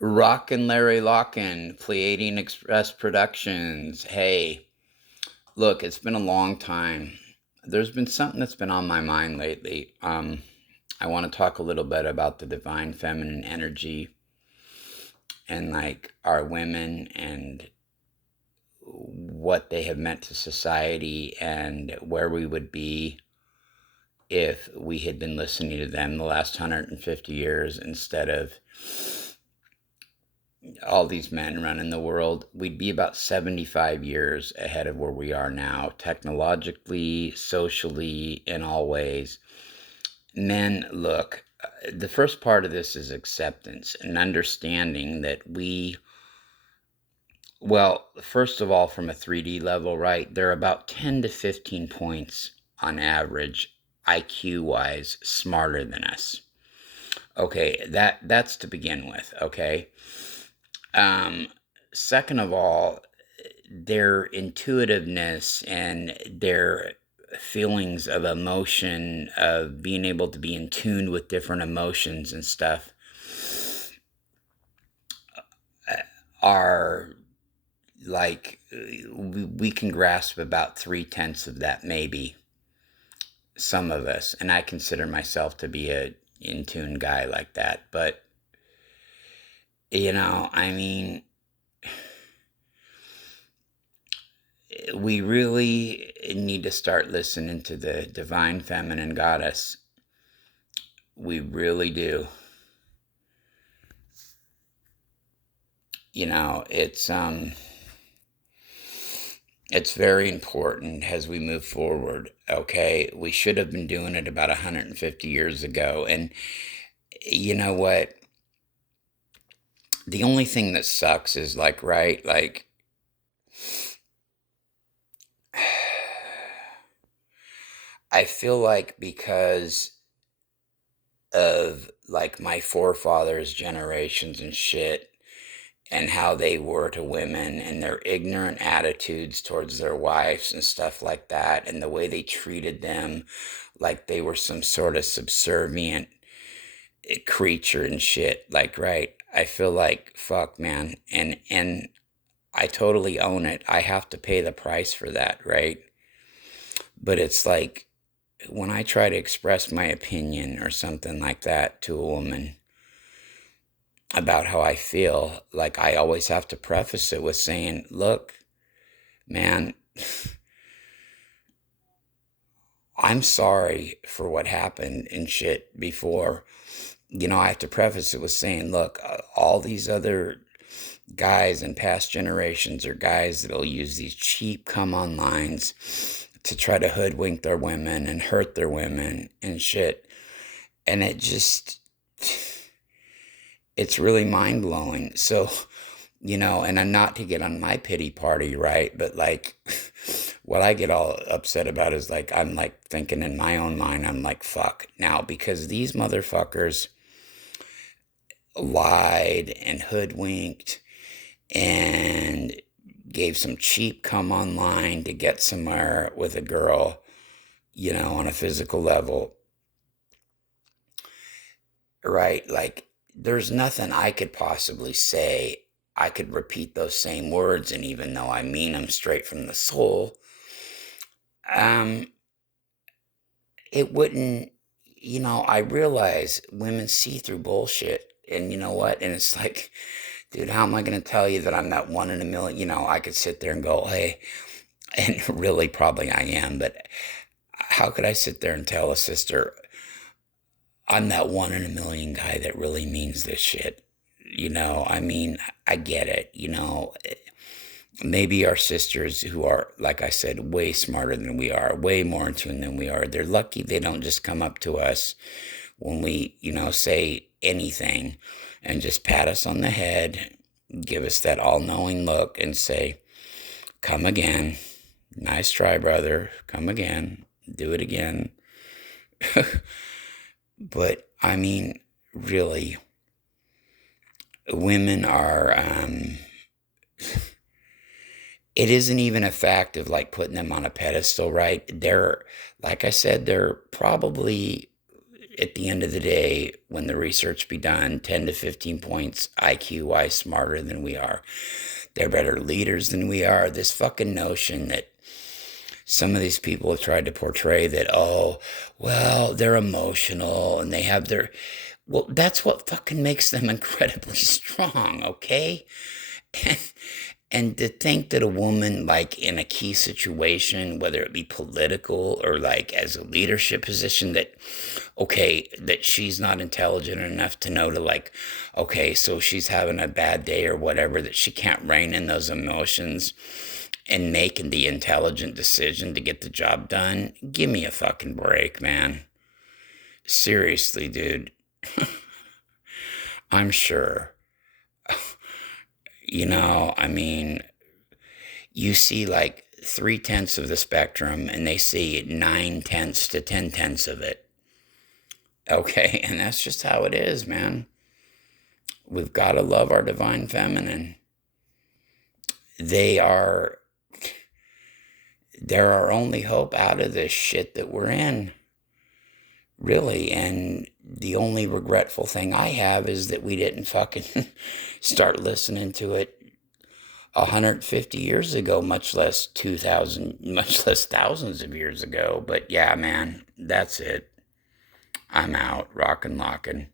Rocken Locken, Pleiadian Express Productions. Hey, look, it's been a long time. There's been something that's been on my mind lately. I want to talk a little bit about the divine feminine energy and like our women and what they have meant to society and where we would be if we had been listening to them the last 150 years instead of all these men running the world. We'd be about 75 years ahead of where we are now, technologically, socially, in all ways. Men, look, the first part of this is acceptance and understanding that well, first of all, from a 3D level, right, they're about 10 to 15 points on average, IQ wise, smarter than us. Okay, that's to begin with, okay? Um, Second of all, their intuitiveness and their feelings of emotion, of being able to be in tune with different emotions and stuff, are like we can grasp about 3/10 of that, maybe some of us, and I consider myself to be a in tune guy like that. But I mean, we really need to start listening to the divine feminine goddess. We really do. It's very important as we move forward. Okay, we should have been doing it about 150 years ago. And you know what? The only thing that sucks is like, right, like I feel like because of like my forefathers' generations and shit, and how they were to women and their ignorant attitudes towards their wives and stuff like that, and the way they treated them like they were some sort of subservient creature and shit. Like, right, I feel like fuck, man, and I totally own it. I have to pay the price for that, right? But it's like when I try to express my opinion or something like that to a woman about how I feel, like I always have to preface it with saying, look, man, I'm sorry for what happened and shit before. I have to preface it with saying, look, all these other guys in past generations are guys that'll use these cheap come on lines to try to hoodwink their women and hurt their women and shit. And it's really mind blowing. So, and I'm not to get on my pity party, right? But like, what I get all upset about is like, I'm like thinking in my own mind, I'm like, fuck now, because these motherfuckers lied and hoodwinked and gave some cheap come online to get somewhere with a girl, on a physical level, right? Like, there's nothing I could possibly say. I could repeat those same words, and even though I mean them straight from the soul, um, it wouldn't, I realize women see through bullshit. And you know what? And it's like, dude, how am I going to tell you that I'm that one in a million? I could sit there and go, hey, and really probably I am, but how could I sit there and tell a sister, I'm that one in a million guy that really means this shit? I mean, I get it, maybe our sisters who are, like I said, way smarter than we are, way more in tune than we are, they're lucky they don't just come up to us when we, say anything and just pat us on the head, give us that all knowing look and say, come again. Nice try, brother. Come again. Do it again. But I mean, really, women are, it isn't even a fact of like putting them on a pedestal, right? They're, like I said, they're probably at the end of the day, when the research be done, 10 to 15 points IQ wise smarter than we are. They're better leaders than we are. This fucking notion that some of these people have tried to portray that, oh, well, they're emotional and they have their, well, that's what fucking makes them incredibly strong, okay? And, and to think that a woman, like in a key situation, whether it be political or like as a leadership position, that, okay, that she's not intelligent enough to know to like, okay, so she's having a bad day or whatever, that she can't rein in those emotions and making the intelligent decision to get the job done. Give me a fucking break, man. Seriously, dude. I'm sure. I mean, you see like 3/10 of the spectrum and they see 9/10 to 10/10 of it. Okay, and that's just how it is, man. We've got to love our divine feminine. They are, they're our only hope out of this shit that we're in. Really, and the only regretful thing I have is that we didn't fucking start listening to it 150 years ago, much less 2,000, much less thousands of years ago. But yeah, man, that's it. I'm out. Rockin' lockin'.